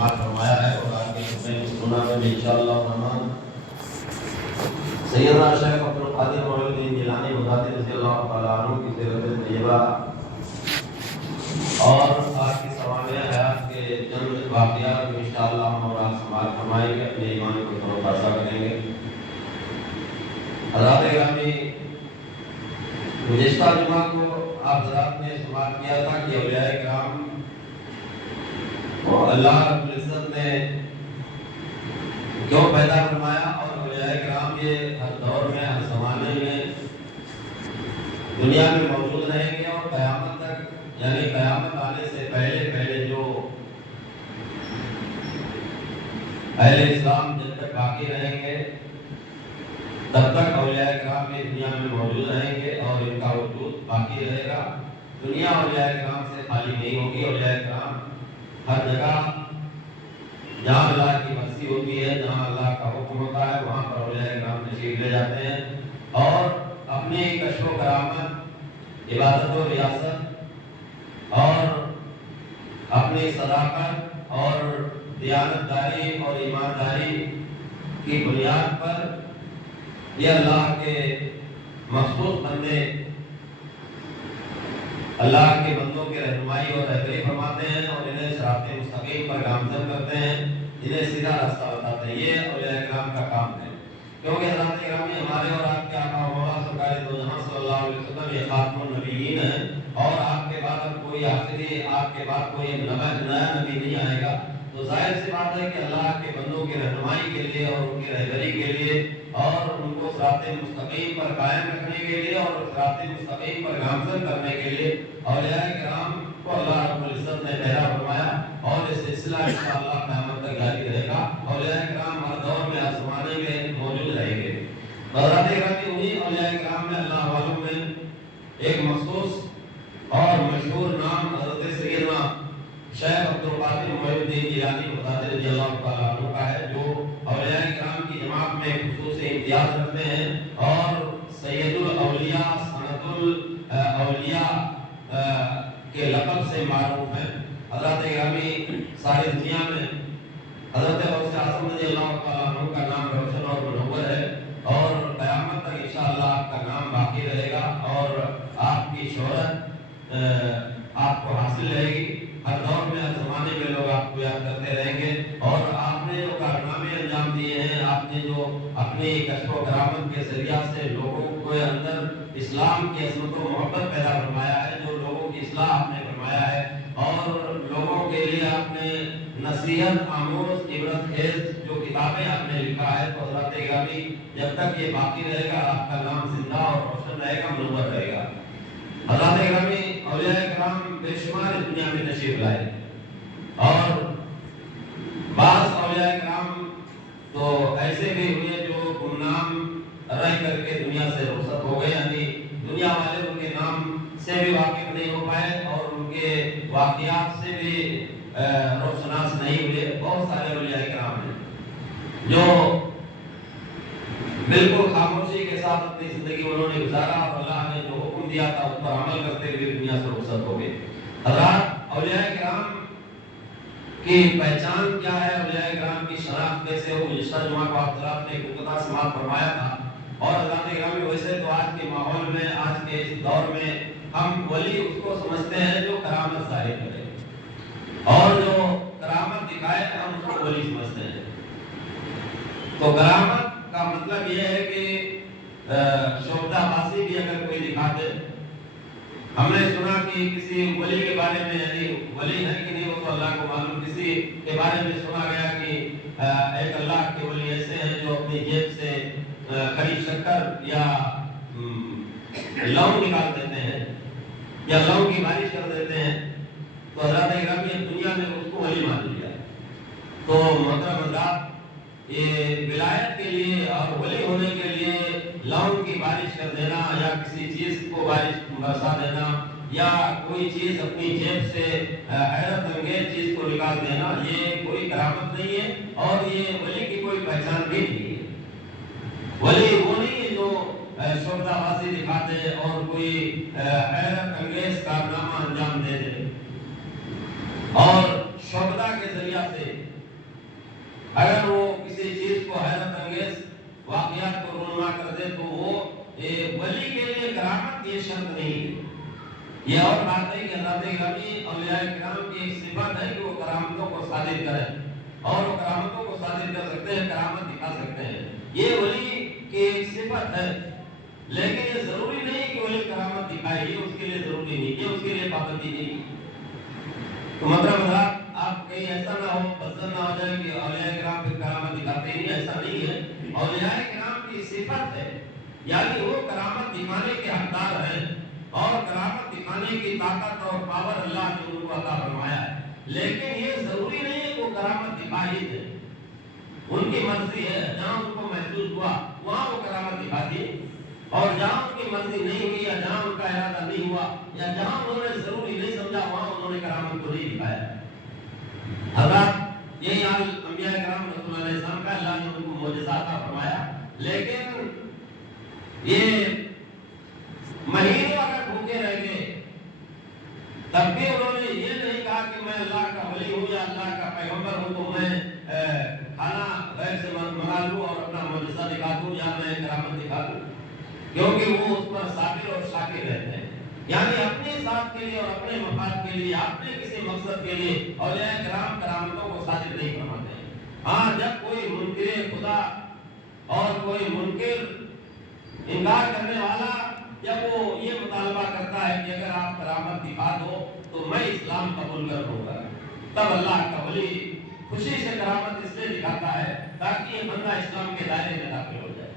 سماعت فرمایا ہے اور آج کے خطبے میں سنا میں انشاءاللہ الرحمن سیدنا شیخ عبد القادر معین الدین جیلانی بغدادی رضی اللہ تعالیٰ عنہ کی سیرت طیبہ اور آج کی سوانح حیات کے چند واقعات جو انشاءاللہ ہم اور آج سماعت فرمائیں گے، اپنے ایمان کو تازہ کریں گے۔ حضرات گرامی، گزشتہ جمعہ کو آپ حضرات نے سماعت کیا تھا کہ اولیاء کرام اللہ رب العزت نے کیوں پیدا فرمایا، اور اولیاء کرام یہ ہر دور میں ہر زمانے میں دنیا میں موجود رہیں گے اور قیامت تک، یعنی قیامت آنے سے پہلے جو اہل اسلام جب تک باقی رہیں گے تب تک اولیاء کرام اس دنیا میں موجود رہیں گے اور ان کا وجود باقی رہے گا۔ دنیا اولیاء کرام سے خالی نہیں ہوگی۔ اولیاء کرام ہر جگہ جہاں اللہ کی مرضی ہوتی ہے، جہاں اللہ کا حکم ہوتا ہے، وہاں پر اولیاء کرام تشریف لے جاتے ہیں اور اپنی کشف و کرامت، عبادت و ریاست اور اپنی صداقت اور دیانتداری اور ایمانداری کی بنیاد پر یہ اللہ کے مخصوص بندے اللہ کے بندوں کے رہنمائی اور رہبری فرماتے ہیں اور انہیں صراط مستقیم پر گامزن کرتے ہیں، انہیں سیدھا راستہ بتاتے ہیں۔ یہ اولیاء کرام کا کام ہے، کیونکہ حضرات گرامی ہمارے اور آپ کے آقا و مولا سرکار دو جہاں صلی اللہ علیہ وسلم یہ خاتم النبیین ہیں، اور آپ کے بعد اب کوئی آخری، آپ کے بعد کوئی نیا نبی نہیں آئے گا، تو ظاہر سی بات ہے کہ اللہ کے بندوں کی رہنمائی کے لیے اور ان کی رہبری کے لیے اور ان کو صراط مستقیم پر قائم رکھنے کے لیے اور صراط مستقیم پر گامزن کرنے کے لیے اولیاء کرام کو اللہ رب العزت نے پیدا فرمایا، اور یہ سلسلہ انشاءاللہ قیامت تک جاری رہے گا۔ اولیاء کرام ہر دور میں ہر زمانے میں موجود رہیں گے۔ حضرات گرامی، انہی اولیاء کرام میں اللہ والوں میں ایک مخصوص اور مشہور نام حضرت سیدنا شیخ عبد القادر معین الدین جیلانی بغدادی رضی اللہ تعالیٰ عنہ کا ہے، جو اولیاء کرام کی جماعت میں خصوصی امتیاز رکھتے ہیں اور سید الاولیاء سند الاولیاء کے لقب سے معروف ہیں۔ حضرات گرامی، ساری دنیا میں حضرت غوث اعظم رضی اللہ تعالیٰ عنہ کا نام روشن اور منور ہے، اور قیامت تک انشاءاللہ آپ کا نام باقی رہے گا اور آپ کی شہرت آپ کو حاصل رہے گی۔ ہر دور میں ہر زمانے میں لوگ آپ کو یاد کرتے رہیں گے، اور آپ نے جو کارنامے انجام دیے ہیں، آپ نے جو اپنی کشف و کرامت کے ذریعہ سے لوگوں کے اندر اسلام کی عظمت و محبت پیدا فرمایا ہے، جو لوگوں کی اصلاح آپ نے فرمایا ہے، اور لوگوں کے لیے آپ نے نصیحت آموز عبرت خیز جو کتابیں آپ نے لکھا ہے، تو حضرات گرامی جب تک یہ باقی رہے گا آپ کا نام زندہ اور روشن رہے گا، منور رہے گا۔ حضرات گرامی، اولیاء کرام بے شمار اس دنیا میں تشریف لائے، اور بعض اولیاء کرام تو ایسے بھی ہوئے جو گمنام رہ کر کے دنیا سے رخصت ہو گئے، یعنی دنیا والے ان کے نام سے بھی واقف نہیں ہو پائے اور ان کے واقعات سے بھی روشناس نہیں ہوئے۔ بہت سارے اولیاء کرام ہیں جو بالکل خاموشی کے ساتھ اپنی زندگی انہوں نے گزارا اور اللہ نے جو حکم دیا تھا اس پر عمل کرتے ہوئے دنیا سے رخصت ہو گئے۔ حضرات، اولیاء کرام کی پہچان کیا ہے، اولیاء کرام کی شناخت کیسے ہو، گزشتہ جمعہ کو آپ حضرات نے مقتطع سماعت فرمایا تھا۔ اور حضرات گرامی، ویسے تو آج کے ماحول میں، آج کے اس دور میں ہم ولی اس کو سمجھتے ہیں جو کرامت ظاہر کرے اور جو کرامت دکھائے، ہم اس کو ولی سمجھتے ہیں۔ تو کرامت کا مطلب یہ ہے کہ شوخدہ بازی بھی اگر کوئی دکھاتے، ہم نے سنا کہ کسی ولی کے بارے میں، یعنی ولی ہے کہ نہیں وہ تو اللہ کو معلوم، کسی کے بارے میں سنا گیا کہ ایک اللہ کے ولی ایسے ہیں جو اپنی جیب سے کھری شکر یا لونگ نکال دیتے ہیں یا لونگ کی بارش کر دیتے ہیں، تو حضرات گرامی دنیا میں اس کو ولی مان لیا۔ تو محترم حضرات، یہ ولایت کے لیے اور ولی ہونے کے لیے لونگ کی بارش کر دینا یا کسی چیز کو بارش برسا دینا یا کوئی چیز اپنی جیب سے حیرت انگیز چیز کو نکال دینا، یہ کوئی کرامت نہیں ہے اور یہ ولی کی کوئی پہچان بھی نہیں ہے۔ ولی وہ نہیں ہے جو شوخدہ بازی دکھاتے اور کوئی حیرت انگیز کارنامہ انجام دے دے اور شوخدہ کے ذریعہ سے اگر وہ کسی چیز کو حیرت انگیز واقعات کو رونما کر دے تو وہ ولی کے لیے کرامت یہ شرط نہیں ہے. یہ اور بات ہے کہ حضرات گرامی اولیاء کرام کی ایک صفت ہے کہ وہ کرامتوں کو صادر کریں اور وہ کرامتوں کو صادر کر سکتے ہیں، کرامت دکھا سکتے ہیں. یہ ولی کی ایک صفت ہے، لیکن یہ ضروری نہیں کہ ولی کرامت دکھائے. یہ اس کے لیے ضروری نہیں، یہ اس کے لیے پابندی نہیں. تو مطلب حضرات آپ کہیں ایسا نہ ہو، بزن نہ ہو جائے کہ اولیاء کرام پھر کرامت دکھاتے ہیں. ایسا نہیں ہے. اولیاء کرام کی صفت ہے، یعنی وہ کرامت دکھانے کے حقدار ہیں اور کرامت دکھانے کی طاقت اور پاور اللہ نے ان کو عطا فرمایا ہے. لیکن یہ ضروری نہیں ہے کہ وہ کرامت دکھائی دے. ان کی مرضی ہے، جہاں ان کو محسوس ہوا وہاں وہ کرامت دکھا دی، اور جہاں ان کی مرضی نہیں ہوئی یا جہاں ان کا ارادہ نہیں ہوا یا جہاں انہوں نے ضروری نہیں سمجھا وہاں انہوں نے کرامت کو نہیں دکھایا. حضرات یہی حال انبیاء کرام رسول اللہ علیہ السلام کا، اللہ نے ان کو معجزات عطا فرمایا. لیکن یہ مہینوں اگر بھوکے رہ گئے تب بھی انہوں نے یہ نہیں کہا کہ میں اللہ کا ولی ہوں یا اللہ کا پیغمبر ہوں تو میں کھانا غیر سے منگا لوں اور اپنا معجزہ دکھا دوں یا میں کرامت دکھا دوں، کیونکہ وہ اس پر صابر اور شاکر رہتے ہیں. یعنی اپنی ذات کے لیے اور اپنے مفاد کے لیے، اپنے کسی مقصد کے لیے اولیاء کرام کرامتوں کو صادر نہیں فرماتے ہیں. ہاں جب کوئی منکر خدا اور کوئی منکر انکار کرنے والا جب وہ یہ مطالبہ کرتا ہے کہ اگر آپ کرامت دکھا دو تو میں اسلام قبول کر لوں گا، تب اللہ کا ولی خوشی سے کرامت اس لیے دکھاتا ہے تاکہ یہ بندہ اسلام کے دائرے میں داخل ہو جائے.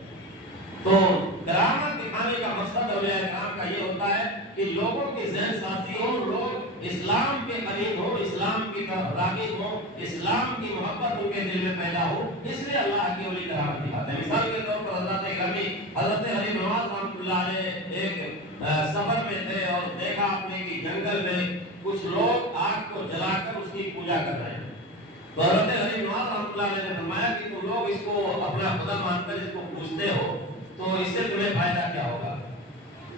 تو کرامت دکھانے کا مقصد اولیاء کرام کا یہ ہوتا ہے کہ لوگوں کی ذہن سازی ہو، لوگ اسلام کے قریب ہو، اسلام کی طرف راغب ہو، اسلام کی محبت ان کے دل میں پیدا ہو. اس لیے اللہ کے ولی کرامت دکھاتے ہیں. مثال کے طور پر حضرت گرامی حضرت علی نواز رحمۃ اللہ علیہ ایک سفر میں تھے اور دیکھا آپ نے کہ جنگل میں کچھ لوگ آگ کو جلا کر اس کی پوجا کر رہے ہیں. تو حضرت علی نواز رحمۃ اللہ علیہ نے فرمایا کہ تم لوگ اس کو اپنا خدا مان کر اس کو پوجتے ہو تو اس سے تمہیں فائدہ کیا ہوگا؟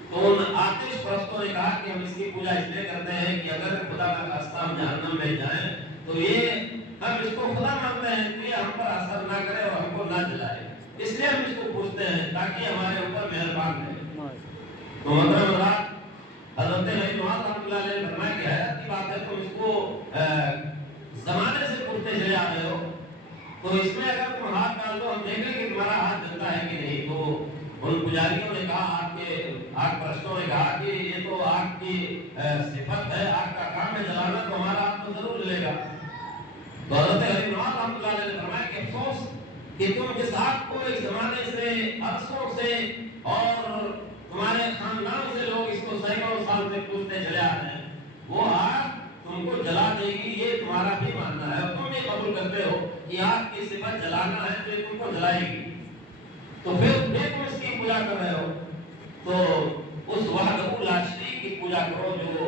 تو ان آتش پرستوں نے کہا کہ ہم اس کی پوجا اس لیے کرتے ہیں کہ اگر خدا کا خاصہ ہم جہنم میں جائیں تو یہ ہم اس کو خدا مانتے ہیں کہ ہم پر اثر نہ کرے اور ہم کو نہ جلائے، اس لیے ہم اس کو پوجتے ہیں تاکہ ہمارے اوپر مہربان رہے. تو مطلب حضرت علی نواز رحمۃ اللہ علیہ نے فرمایا کہ حیرت کی بات ہے تم اس کو زمانے سے پوجتے چلے آ رہے ہو، تو اس میں اگر تم ہاتھ ڈال دو ہم دیکھیں کہ تمہارا ہاتھ جلتا ہے کہ نہیں. تو ان پجاریوں نے کہا، آگ پرستوں نے کہا کہ یہ تو آگ کی صفت ہے، آگ کا کام ہے جلانا، تو ہمارا ہاتھ تو ضرور جلے گا. تو حضرت علی نواز رحمۃ اللہ علیہ نے فرمایا کہ افسوس کہ تم جس آگ کو ایک زمانے سے عرصوں سے اور تمہارے خاندان سے لوگ اس کو سینکڑوں سال سے پوجتے چلے آ رہے ہیں، وہ آگ تم کو جلا دے گی. یہ تمہارا بھی ماننا ہے اور تم یہ قبول کرتے ہو کہ آگ کی صفت جلانا ہے تو یہ تم کو جلائے گی، تو پھر تم اس کی پوجا کر رہے ہو. تو اس وحدہ لا شریک کی پوجا کرو جو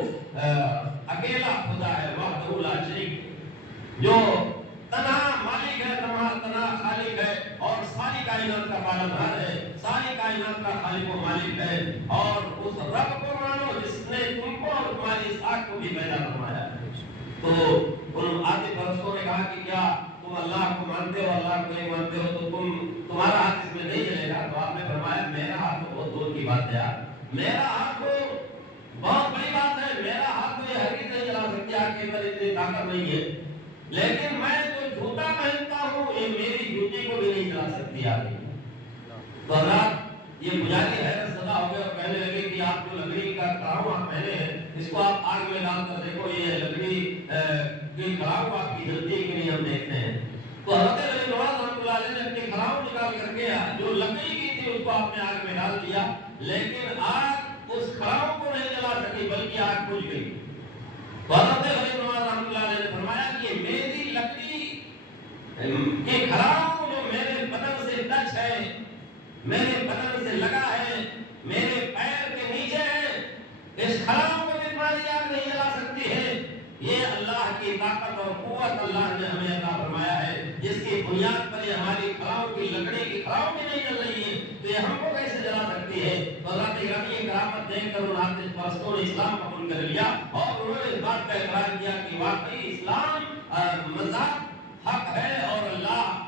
اکیلا خدا ہے، وحدہ لا شریک، جو تنہا مالک ہے، تنہا خالق ہے اور ساری کائنات کا پالنہار ہے، ساری کائنات کا خالق و مالک ہے. اور اس رب کو مانو جس نے تم کو اور تمہاری اس آگ کو بھی پیدا فرمایا. تو ان آتش پرستوں نے کہا کہ کیا تم اللہ کو مانتے ہو، اللہ کو نہیں مانتے ہو تو تمہارا ہاتھ اس میں نہیں جلے گا؟ تو آپ نے فرمایا میرا ہاتھ تو بہت دور کی بات ہے یار، میرا ہاتھ تو بہت بڑی بات ہے، میرا ہاتھ تو یہ ہرگز نہیں جلا سکتی، آگ کے اندر اتنی طاقت نہیں ہے، لیکن میں جو جوتا پہنتا ہوں یہ میری جوتی کو بھی نہیں جلا سکتی آگ. تو حضرات یہ پجاری حیرت زدہ ہو گئے اور کہنے لگے کہ آپ جو لکڑی کا کڑاہو آپ پہنے ہیں اس کو آپ آگ میں ڈال کر دیکھو یہ لکڑی کی کڑاہو آپ کی جلتی ہے کہ نہیں، ہم دیکھتے ہیں. تو حضرت علی نواز رحمۃ اللہ علیہ نے اپنی کڑاہو نکال کر کے جو لکڑی کی تھی اس کو آپ نے آگ میں ڈال دیا، لیکن آگ اس کڑاہو کو نہیں جلا سکی بلکہ آگ بجھ گئی. تو حضرت علی نواز رحمۃ اللہ علیہ نے فرمایا کہ میری لکڑی کے کڑاہو جو میرے بدن سے ٹچ ہے، میرے بدن سے لگا ہے، میرے پیر کے نیچے ہے، اس کھڑاؤں کو بھی تمہاری آگ نہیں جلا سکتی ہے. یہ اللہ کی طاقت اور قوت اللہ نے ہمیں عطا فرمایا ہے، جس کی بنیاد پر یہ ہماری کھڑاؤں کی لکڑی کی کھڑاؤں بھی نہیں جل رہی ہے تو یہ ہم کو کیسے جلا سکتی ہے. تو حضرت گرامی یہ کرامت دیکھ کر ان آتش پرستوں نے اسلام قبول کر لیا اور انہوں نے اس بات کا اقرار کیا کہ واقعی اسلام مذہب حق ہے اور اللہ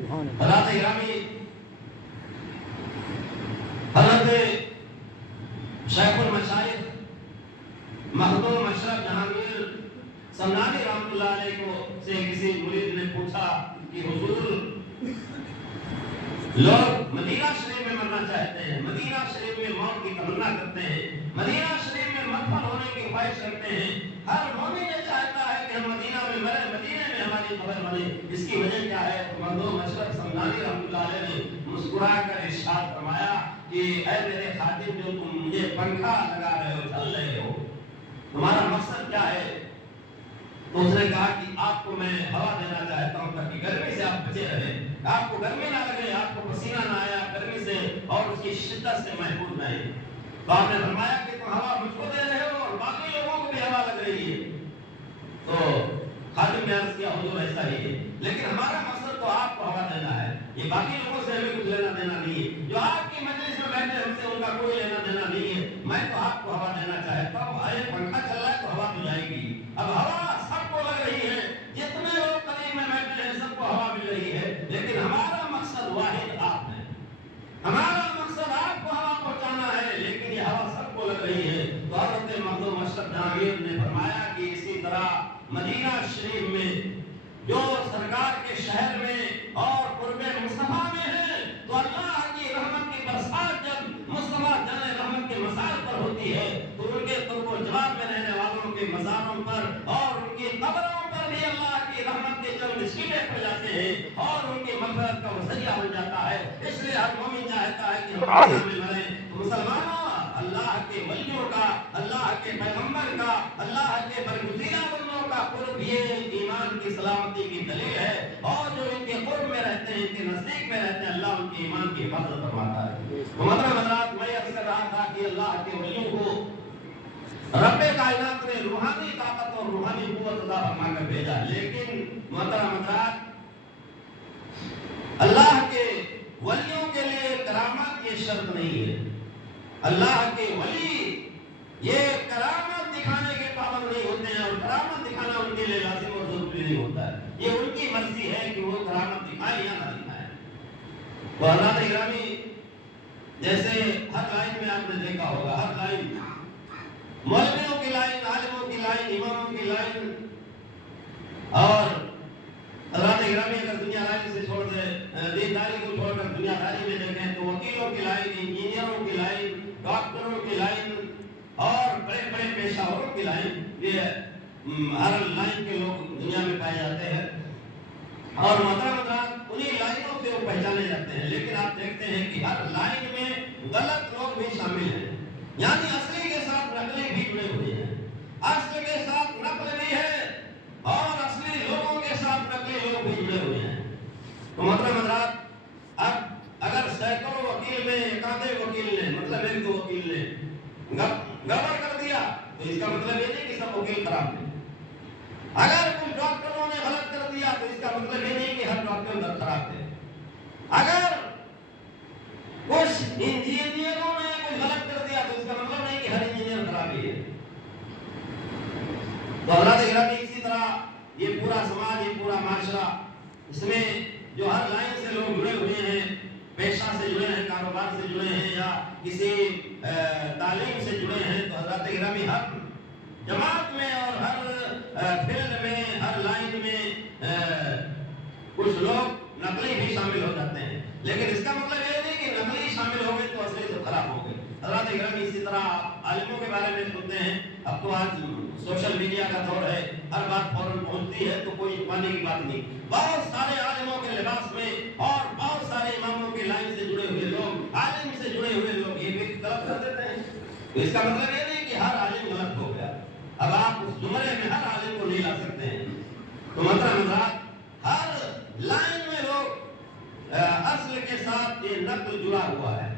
حضرات گرامی، حضرت شیخ المشائخ مخدوم اشرف جہانگیر سمنانی رحمۃ اللہ علیہ کو سے کسی مرید نے پوچھا کہ حضور، لوگ مدینہ شریف میں مرنا چاہتے ہیں، مدینہ شریف میں موت کی تمنا کرتے ہیں، مدینہ شریف میں مدفن ہونے کی خواہش رکھتے ہیں، ہر مومن یہ چاہتا ہے کہ ہم مدینہ میں مرے، مدینے میں ہماری قبر بنے، اس کی وجہ کیا ہے؟ مخدوم اشرف سمنانی رحمۃ اللہ علیہ نے مسکرا کر ارشاد فرمایا کہ اے میرے خادم، جو تم مجھے پنکھا لگا رہے ہو، چل رہے ہو، تمہارا مقصد کیا ہے؟ تو اس نے کہا کہ آپ کو میں ہوا دینا چاہتا ہوں تاکہ گرمی سے آپ بچے رہیں، آپ کو گرمی نہ لگے، آپ کو پسینہ نہ آیا گرمی سے اور اس کی شدت سے محفوظ رہیں۔ تو آپ نے فرمایا کہ تم ہوا مجھ کو دے رہے ہو اور باقی لوگوں کو بھی ہوا لگ رہی ہے۔ تو خادم نے عرض کیا حضور ایسا ہی ہے، لیکن ہمارا مقصد تو آپ کو ہوا دینا ہے، یہ باقی لوگوں سے ہمیں کچھ لینا دینا نہیں ہے، جو آپ کی مجلس میں بیٹھے ہم سے ان کا کوئی لینا دینا نہیں ہے، میں تو آپ کو ہوا دینا چاہتا ہوں۔ ایک پنکھا چل رہا ہے تو ہوا تو جائے گی، اب ہوا سب کو لگ رہی ہے، جتنے لوگ قریب میں بیٹھے ہیں سب کو ہوا مل رہی ہے، لیکن ہمارا مقصد واحد آپ ہے، ہمارا مقصد آپ کو ہوا پہنچانا ہے، لیکن یہ ہوا سب کو لگ رہی ہے۔ تو حضرت مخدوم اشرف جہانگیر نے فرمایا کہ اسی طرح مدینہ شریف میں جو سرکار کے شہر میں اور قرب مصطفیٰ میں ہے، تو اللہ کی رحمت کی برسات جب مصطفیٰ جان رحمت کے مسار پر ہوتی ہے تو ان کے قرب و جوار میں رہنے والوں کے مزاروں پر اور ان کی قبروں پر بھی اللہ کی رحمت کے چند چھینٹے پڑ جاتے ہیں اور ان کی مغفرت کا وہ ذریعہ بن جاتا ہے۔ اس لیے ہر مومن چاہتا ہے کہ ہم مدینہ میں مریں۔ تو مسلمانوں، اللہ کے ولیوں کا، اللہ کے پیغمبر کا، اللہ کے برگزیدہ بندوں کا قرب یہ ایمان کی سلامتی کی دلیل ہے، اور جو ان کے قرب میں رہتے ہیں، ان کے نزدیک میں رہتے ہیں، اللہ ان کے ایمان کی حفاظت فرماتا ہے۔ تو محترم حضرات، میں عرض کر رہا تھا کہ اللہ کے ولیوں کو رب کائنات نے روحانی طاقت اور روحانی قوت عطا فرما کر بھیجا، لیکن محترم حضرات، اللہ کے ولیوں کے لیے کرامت یہ شرط نہیں ہے۔ اللہ کے ولی یہ کرامت دکھانے کے پابند نہیں ہوتے ہیں، اور کرامت دکھانا ان کے لیے لازم اور ضروری نہیں ہوتا ہے، یہ ان کی مرضی ہے کہ وہ کرامت دکھائیں یا نہ دکھائیں۔ تو حضرات گرامی، جیسے ہر لائن میں آپ نے دیکھا ہوگا، ہر لائن مولویوں کی لائن، عالموں کی لائن، اماموں کی لائن، اور حضرات گرامی اگر دنیا داری سے چھوڑ دے، دینداری کو چھوڑ کر دنیا داری میں دیکھیں تو وکیلوں کی لائن، انجینئروں کی لائن، ڈاکٹروں کی لائن اور بڑے بڑے پیشاوروں کی لائن، یہ ہر لائن کے لوگ دنیا میں پائے جاتے ہیں، اور محترم حضرات انہی لائنوں سے وہ پہچانے جاتے ہیں۔ لیکن آپ دیکھتے ہیں کہ ہر لائن میں غلط لوگ بھی شامل ہیں، یعنی اصلی کے ساتھ نقلی بھی جڑے ہوئے ہیں، اصل کے ساتھ نقل بھی ہے اور اصلی لوگوں کے ساتھ نقلی لوگ بھی جڑے ہوئے ہیں۔ تو محترم حضرات، اب اگر سینکڑوں وکیل میں ایک آدھے وکیل نے، مطلب ایک دو وکیل نے گڑبڑ کر دیا تو اس کا مطلب یہ نہیں کہ سب وکیل خراب ہیں۔ اگر کچھ ڈاکٹروں نے غلط کر دیا تو اس کا مطلب یہ نہیں کہ ہر ڈاکٹر خراب ہے۔ اگر کچھ انجینئروں نے کچھ غلط کر دیا تو اس کا مطلب نہیں کہ ہر انجینئر خراب ہی ہے۔ تو حضرات گرامی، اسی طرح یہ پورا سماج، یہ پورا معاشرہ، اس میں جو ہر لائن سے لوگ جڑے ہوئے ہیں، پیشہ سے جڑے ہیں، کاروبار سے جڑے ہیں یا کسی تعلیم سے جڑے ہیں، تو حضرات گرامی ہر جماعت میں اور ہر فیلڈ میں، ہر لائن میں کچھ لوگ نقلی بھی شامل ہو جاتے ہیں، لیکن اس کا مطلب یہ نہیں کہ نقلی شامل ہو گئے تو اصلی سے خراب ہو گئے۔ حضرات گرامی، اسی طرح عالموں کے بارے میں سنتے ہیں، اب تو آج سوشل میڈیا کا دور ہے، ہر بات فوراً پہنچتی ہے تو کوئی چھپانے کی بات نہیں، بہت سارے عالموں کے لباس میں اور بہت سارے اماموں کی لائن سے جڑے ہوئے لوگ، عالم سے جڑے ہوئے لوگ یہ بھی غلط کر دیتے ہیں۔ تو اس کا مطلب یہ نہیں کہ ہر عالم غلط ہو گیا، اب آپ اس زمرے میں ہر عالم کو نہیں لا سکتے ہیں۔ تو محترم حضرات، ہر لائن میں لوگ اصل کے ساتھ یہ نقل جڑا ہوا ہے،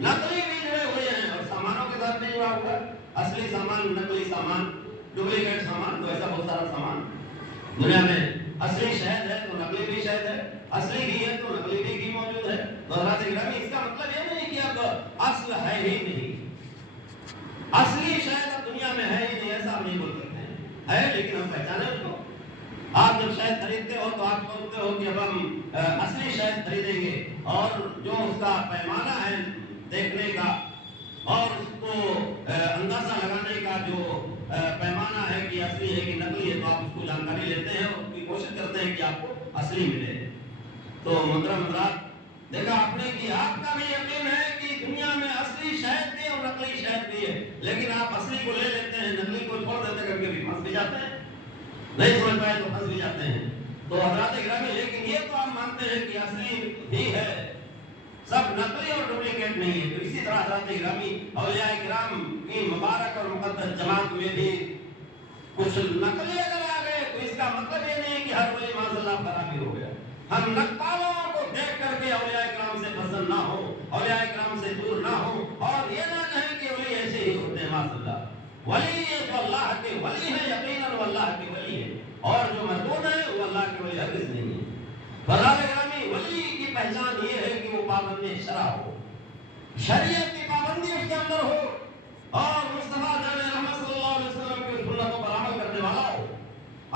نقلی بھی جڑے ہوئے ہیں اور سامانوں کے ساتھ بھی جڑا ہوا ہے، اصلی سامان، نقلی سامان، ڈپلیکیٹ سامان، تو ایسا بہت سارا سامان دنیا میں، اصلی شہد ہے تو نقلی بھی شہد ہے، اصلی گھی ہے تو نقلی بھی گھی موجود ہے۔ تو حضرات گرامی، اس کا مطلب یہ نہیں کہ اب اصل ہے ہی نہیں، اصلی شہد اب دنیا میں ہے ہی نہیں، ایسا ہم نہیں بول سکتے ہیں، ہے لیکن ہم پہچانے اس کو۔ آپ جب شہد خریدتے ہو تو آپ سوچتے ہو کہ اب ہم اصلی شہد خریدیں گے، اور جو اس کا پیمانہ ہے دیکھنے کا اور اس کو اندازہ لگانے کا جو پیمانہ ہے کہ اصلی ہے کہ نقلی ہے، تو آپ اس کو جانکاری لیتے ہیں اور اس کی کوشش کرتے ہیں کہ آپ کو اصلی ملے۔ تو محترم حضرات، دیکھا آپ نے کہ آپ کا بھی یقین ہے کہ دنیا میں اصلی شہد بھی اور نقلی شہد بھی ہے، لیکن آپ اصلی کو لے لیتے ہیں، نقلی کو چھوڑ دیتے ہیں، کبھی کبھی پھنس بھی جاتے ہیں، نہیں سمجھ پائے تو پھنس بھی جاتے ہیں۔ تو حضرات گرامی، لیکن یہ تو آپ مانتے ہیں کہ اصلی بھی ہے، سب نقلی اور ڈپلیکیٹ نہیں ہے۔ تو اسی طرح حضرات گرامی، اولیاء کرام کی مبارک اور مقدس جماعت میں بھی کچھ نقلی اگر آ گئے تو اس کا مطلب یہ نہیں کہ ہر ولی معاذ اللہ خرابی ہو گیا۔ ہم نقالوں کو دیکھ کر کے اولیاء کرام سے پسند نہ ہو، اولیاء کرام سے دور نہ ہو، اور یہ نہ کہیں کہ ولی ایسے ہی ہوتے ہیں معاذ اللہ۔ ولی جو اللہ کے ولی ہیں، یقیناً وہ اللہ کے ولی ہیں، اور جو مردود ہیں وہ اللہ کے ولی ہرگز نہیں ہیں۔ برادر گرامی، ولی کی پہچان یہ ہے کہ وہ پابند شرع ہو، شریعت کی پابندی اس کے اندر ہو، اور مصطفیٰ جان رحمت صلی اللہ علیہ وسلم کی سنتوں پر عمل کرنے والا ہو۔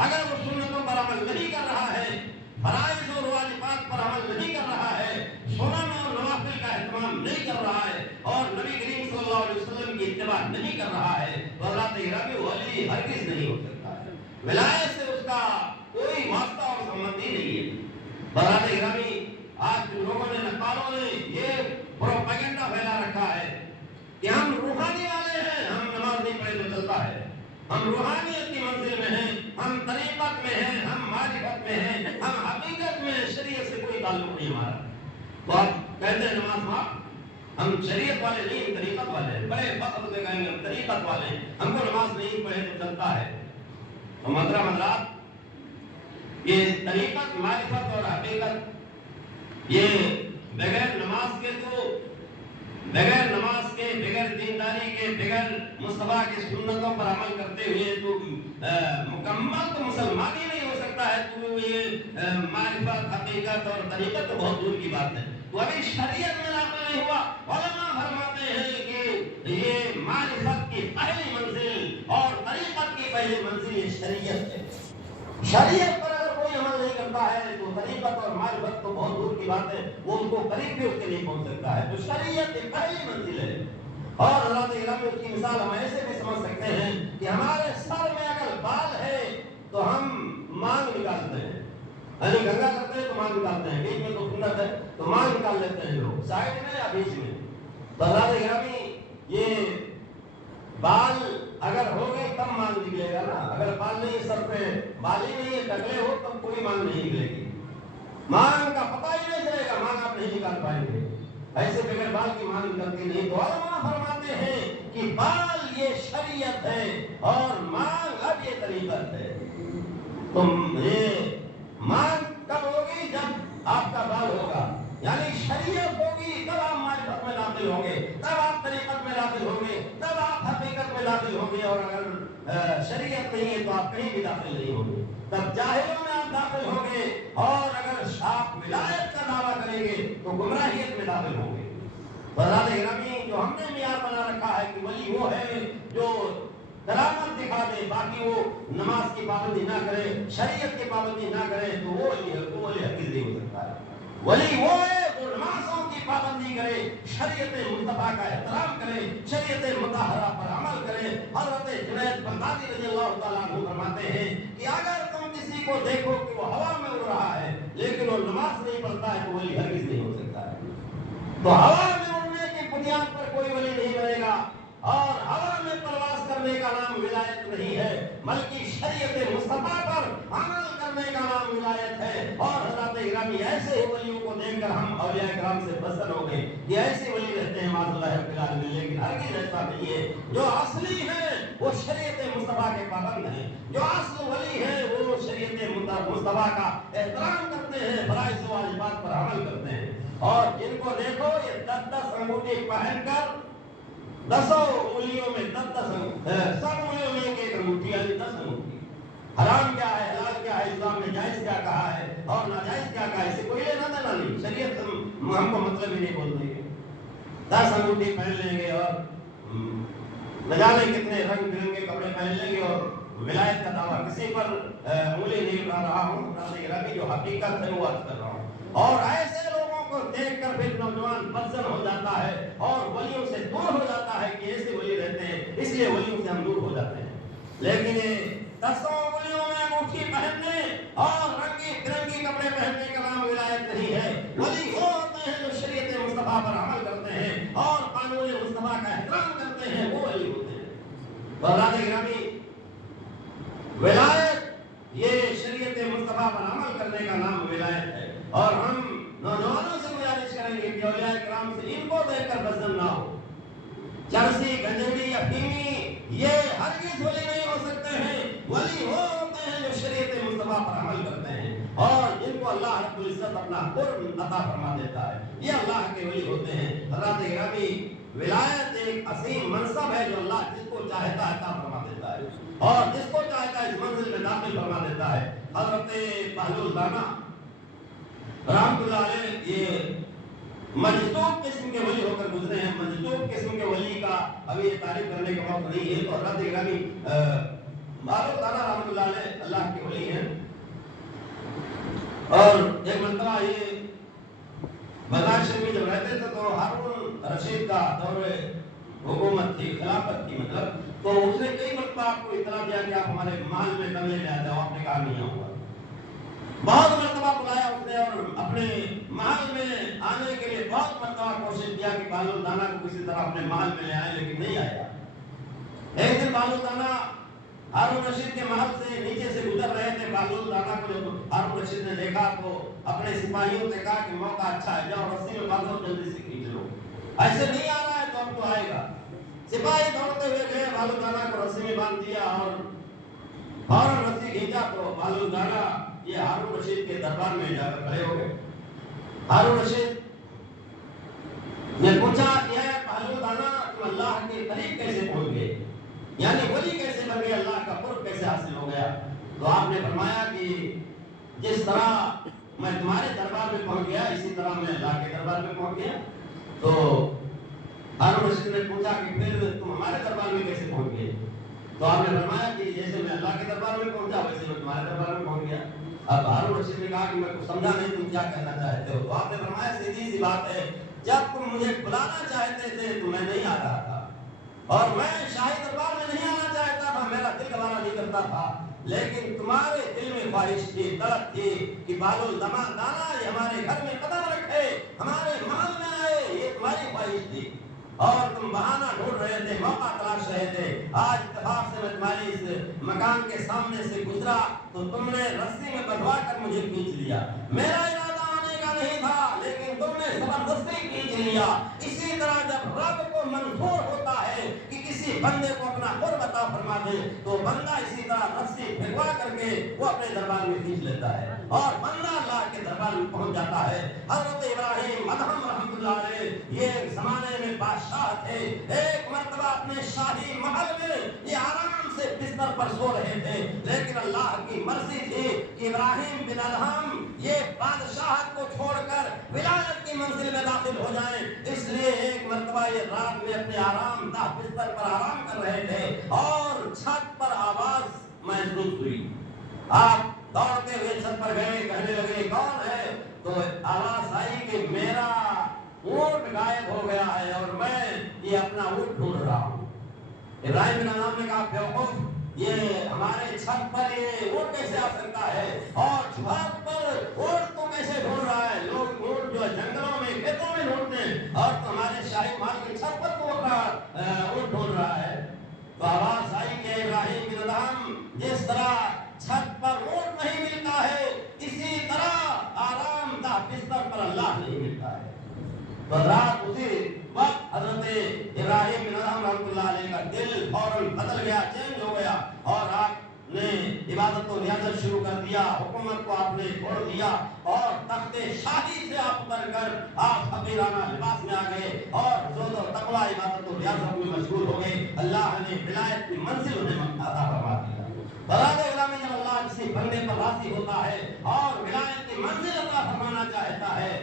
اگر وہ سنتوں پر عمل نہیں کر رہا ہے، فرائض اور واجبات پر عمل نہیں کر رہا ہے، سنن اور نوافل کا اہتمام نہیں کر رہا ہے، اور نبی کریم صلی اللہ علیہ وسلم کی اتباع نہیں کر رہا ہے، تو حضرات گرامی ولی ہرگز نہیں ہو سکتا ہے۔ ولایت سے اس کا کوئی واسطہ اور سمبندی نہیں ہے۔ حضرات گرامی، آج جو لوگوں نے، نقالوں نے یہ پروپیگنڈا پھیلا رکھا ہے کہ ہم روحانی والے ہیں، ہم نماز نہیں پڑھے تو چلتا ہے، ہم روحانیت کی منزل میں ہیں، ہم طریقت میں ہیں، ہم معرفت میں ہیں، ہم حقیقت میں ہیں، شریعت سے کوئی تعلق نہیں ہمارا۔ تو آپ کہتے ہیں نماز معاف، ہم شریعت والے نہیں، طریقت والے ہیں، بڑے فخر سے کہیں گے ہم طریقت والے ہیں، ہم کو نماز نہیں پڑھے تو چلتا ہے۔ تو محترم حضرات، یہ طریقت، معرفت اور حقیقت، یہ بغیر نماز کے، تو بغیر نماز کے، بغیر دینداری کے، بغیر مصطفیٰ کی سنتوں پر عمل کرتے ہوئے تو مکمل تو مسلمان ہی نہیں ہو سکتا ہے۔ تو یہ معرفت، حقیقت اور طریقت تو بہت دور کی بات ہے۔ تو ابھی شریعت میں داخل نہیں ہوا۔ علماء فرماتے ہیں کہ یہ معرفت کی پہلی منزل اور طریقت کی پہلی منزل یہ شریعت ہے۔ شریعت پر اگر کوئی عمل نہیں کرتا ہے تو طریقت اور معرفت تو بہت دور کی بات ہے، وہ ان کو قریب بھی اس کے نہیں پہنچ سکتا ہے۔ تو شریعت ایک پہلی منزل ہے، اور حضرات گرامی اس کی مثال ہم ایسے بھی سمجھ سکتے ہیں کہ ہمارے سر میں اگر بال ہے تو ہم مانگ نکالتے ہیں، یعنی گنگا کرتے ہیں تو مانگ نکالتے ہیں، بیچ میں تو سنت ہے تو مانگ نکال لیتے ہیں لوگ، سائڈ میں یا بیچ میں۔ تو حضرات گرامی، یہ بال اگر ہو گئے تب مانگ نکلے گا نا، اگر بال نہیں، سر پہ بال ہی نہیں ہے، ٹکلے ہو، تب کوئی مانگ نہیں نکلے گی، مانگ کا پتہ ہی نہیں چلے گا، مانگ آپ نہیں نکال پائیں گے۔ ایسے بغیر بال کی مانگ نکلتی نہیں۔ تو علماء فرماتے ہیں کہ بال یہ شریعت ہے اور مانگ اب یہ طریقت ہے۔ تو یہ مانگ کب ہوگی؟ جب آپ کا بال ہوگا، یعنی شریعت ہوگی، تب آپ معرفت میں داخل ہوں گے، تب آپ طریقت میں داخل ہوں گے، تب آپ حقیقت میں داخل ہوں گے، اور اگر شریعت نہیں ہے تو آپ کہیں بھی داخل نہیں ہوں گے، تب جاہلوں میں آپ داخل ہوں گے، اور اگر آپ ولایت کا دعویٰ کریں گے تو گمراہیت میں داخل ہوں گے۔ حضرات گرامی، جو ہم نے معیار بنا رکھا ہے کہ ولی وہ ہے جو کرامت دکھا دے، باقی وہ نماز کی پابندی نہ کرے، شریعت کی پابندی نہ کرے، تو وہ ولی ہرگز نہیں ہو سکتا ہے۔ ولی وہ ہے جو نمازوں کی پابندی کرے، شریعت مصطفیٰ کا احترام کرے، شریعت مطہرہ پر عمل کرے۔ حضرت جنید بغدادی رضی اللہ تعالیٰ عنہ فرماتے ہیں کہ اگر تم کسی کو دیکھو کہ وہ ہوا میں اڑ رہا ہے لیکن وہ نماز نہیں پڑھتا ہے تو ولی ہرگز نہیں ہو سکتا ہے۔ تو ہوا میں اڑنے کی بنیاد پر کوئی ولی نہیں بنے گا، اور ہوا میں پرواز کرنے کا نام ولایت نہیں ہے، بلکہ شریعت مصطفیٰ پر عمل کرنے کا نام ولایت ہے۔ اور حضرات گرامی، ایسے ہی ولیوں کو دیکھ کر ہم اولیاء کرام سے پسند ہو گئے، یہ ایسے ولی رہتے ہیں معاذ اللہ رب العالمین، لیکن ہرگز ایسا نہیں ہے۔ جو اصلی ہے وہ شریعت مصطفیٰ کے پابند ہیں، جو اصل ولی ہے وہ شریعت مصطفیٰ کا احترام کرتے ہیں، فرائض و واجبات پر عمل کرتے ہیں۔ اور جن کو دیکھو یہ 10 انگوٹھی پہن کر 10 انگلیوں میں 10 سب انگلیوں میں ایک انگوٹھی، یعنی 10 انگوٹھی۔ حرام کیا ہے، حلال کیا ہے، اسلام نے جائز کیا کہا ہے اور ناجائز کیا کہا ہے، اسے کوئی لینا دینا نہیں، شریعت ہم کو مطلب ہی نہیں بولتے ہیں۔ 10 انگوٹھی پہن لیں گے اور نہ جانے کتنے رنگ برنگے کپڑے پہن لیں گے، اور ولایت کا دعویٰ کسی پر انگلی نہیں اٹھا رہا ہوں، جو حقیقت ہے وہ عرض کر رہا ہوں۔ اور ایسے لوگوں کو دیکھ کر پھر نوجوان بدزن ہو جاتا ہے اور ولیوں سے دور ہو جاتا ہے کہ ایسے ولی رہتے ہیں، اس لیے ولیوں سے ہم دور ہو جاتے ہیں۔ لیکن دسوں ولیوں میں انگوٹھی پہننے اور رنگی برنگی کپڑے پہننے کا نام ولایت نہیں ہے۔ ولی وہ ہوتے ہیں جو شریعت مصطفیٰ پر عمل کرتے ہیں اور قانون مصطفیٰ کا احترام کرتے ہیں، وہ ولی ہوتے ہیں۔ حضرات گرامی، ولایت یہ شریعت مصطفیٰ پر عمل کرنے کا نام ولایت ہے، اور ہم نوجوانوں سے گزارش کریں گے کہ اولیاء کرام سے ان کو دیکھ کر بدزن نہ ہو۔ چرسی، گنجڑی، افیمی یہ ہرگز ولی نہیں ہو سکتے ہیں۔ ولی وہ ہوتے ہیں جو شریعت مصطفیٰ پر عمل کرتے ہیں اور جن کو اللہ رب العزت اپنا قرب عطا فرما دیتا ہے، یہ اللہ کے ولی ہوتے ہیں۔ حضرات گرامی، ولایت ایک عظیم منصب ہے جو اللہ جس کو چاہتا ہے عطا فرما دیتا ہے اور جس کو چاہتا ہے اس منزل میں داخل فرما دیتا ہے۔ حضرت بہلول دانا رحمۃ اللہ علیہ یہ مجذوب قسم کے ولی ہو کر گزرے ہیں۔ مجذوب قسم کے ولی کا ابھی یہ تعریف کرنے کا وقت نہیں ہے۔ تو حضرت گرامی بہلول دانا رحمۃ اللہ علیہ اللہ کے ولی ہیں، اور ایک مرتبہ یہ بغداد شریف میں جب رہتے تھے تو ہارون رشید کا دور حکومت تھی، خلافت کی مطلب، تو اس نے کئی مرتبہ آپ کو اطلاع دیا کہ آپ ہمارے محل میں کمرے لے آ جاؤ، آپ نے کہا نہیں آؤں گا۔ بہت مرتبہ بلایا اس نے اور اپنے محل میں آنے کے لیے بہت مرتبہ کوشش کیا کہ بہلول دانا کو کسی طرح اپنے محل میں لے آئے، لیکن نہیں آیا۔ ایک دن بہلول دانا ہارون رشید کے محل سے نیچے سے گزر رہے تھے۔ بہلول دانا کو جب ہارون رشید نے دیکھا تو اپنے سپاہیوں سے کہا کہ موقع اچھا ہے، جاؤ رسی میں باندھو، جلدی سے کھینچ لو، ایسے نہیں آ رہا ہے تو اب تو آئے گا۔ سپاہی دوڑتے ہوئے گئے، بہلول دانا کو رسی میں باندھ دیا اور فوراً رسی کھینچا تو بہلول دانا یہ ہارون رشید کے دربار میں جا کر کھڑے ہو گئے۔ ہارون رشید نے پوچھا کہ اے بہلول دانا، تم اللہ کے قریب کیسے پہنچ گئے، یعنی ولی کیسے بن گئے، اللہ کا قرب کیسے حاصل ہو گیا؟ تو آپ نے فرمایا کہ جس طرح میں تمہارے دربار میں پہنچ گیا اسی طرح میں اللہ کے دربار میں پہنچ گیا۔ تو ہارون رشید نے پوچھا کہ پھر تم ہمارے دربار میں کیسے پہنچ گئے؟ تو آپ نے فرمایا کہ جیسے میں اللہ کے دربار میں پہنچا ویسے میں تمہارے دربار میں پہنچ گیا۔ اب ہارون رشید نے کہا کہ میں کچھ سمجھا نہیں، تم کیا کہنا چاہتے ہو؟ تو آپ نے فرمایا سیدھی سی بات ہے، جب تم مجھے بلانا چاہتے تھے تو میں نہیں آ رہا تھا، اور میں شاہی دربار میں نہیں آنا چاہتا تھا، میرا دل گوارا نہیں کرتا تھا، لیکن تمہارے دل میں خواہش تھی، طلب تھی کہ بہلول دانا یہ ہمارے گھر میں قدم رکھے، ہمارے محل میں آئے، یہ تمہاری خواہش تھی اور تم بہانہ ڈھونڈ رہے تھے، موقع تلاش رہے تھے۔ آج اتفاق سے میں تمہاری اس مکان کے سامنے سے گزرا تو تم نے رسی میں بندھوا کر مجھے کھینچ لیا، میرا ارادہ آنے کا نہیں تھا لیکن تم نے زبردستی کھینچ لیا۔ اسی طرح جب رب کو منظور ہوتا ہے کہ کسی بندے کو اپنا قرب عطا فرما دے تو بندہ اسی طرح رسی پھینکوا کر کے وہ اپنے دربار میں کھینچ لیتا ہے اور بندہ اللہ کے دربار میں پہنچ جاتا ہے۔ حضرت ابراہیم ادہم رحمۃ اللہ علیہ یہ ایک زمانے میں بادشاہ تھے، ایک مرتبہ اپنے شاہی محل میں یہ آرام سے بستر پر سو رہے تھے، لیکن اللہ کی مرضی تھی کہ ابراہیم بن ادہم یہ بادشاہت کو چھوڑ کر ولایت کی منزل میں داخل ہو جائیں، اس لیے ایک مرتبہ یہ رات میں اپنے آرام دہ بستر پر آرام کر رہے تھے اور چھت پر آواز محسوس ہوئی۔ آپ دوڑتے ہوئے چھت پر گئے، کہنے لگے کون ہے؟ تو آواز آئی کہ میرا اونٹ غائب ہو گیا ہے اور میں یہ اپنا اونٹ ڈھونڈ رہا ہوں۔ ابراہیم بن ادہم نے کہا بیوقوف، یہ ہمارے چھت پر یہ اونٹ کیسے آ سکتا ہے اور چھت پر اونٹ تو کیسے ڈھونڈ رہا ہے؟ لوگ اونٹ جو جنگلوں میں کھیتوں میں ڈھونڈتے ہیں اور تمہارے شاہی محل کی چھت پر تو اونٹ ڈھونڈ رہا ہے۔ تو آواز آئی کہ ابراہیم بن ادہم، جس طرح چھت پر اونٹ نہیں ملتا ہے اسی طرح آرام دہ بستر پر اللہ نہیں ملتا ہے۔ تو رات اسی وقت حضرت ابراہیم بن ادہم رحمۃ اللہ علیہ کا دل فوراً بدل گیا، چینج ہو گیا، اور آپ نے عبادت و ریاضت شروع کر دیا، حکومت کو آپ نے چھوڑ دیا اور تخت شاہی سے آپ اتر کر آپ فقیرانہ لباس میں آ گئے اور زہد و تقویٰ عبادت و ریاضت میں مشغول ہو گئے۔ اللہ نے ولایت کی منزل انہیں عطا فرما دیا۔ برادر گرامی، جب اللہ کسی بندے پر راضی ہوتا ہے اور ولایت کی منزل عطا فرمانا چاہتا ہے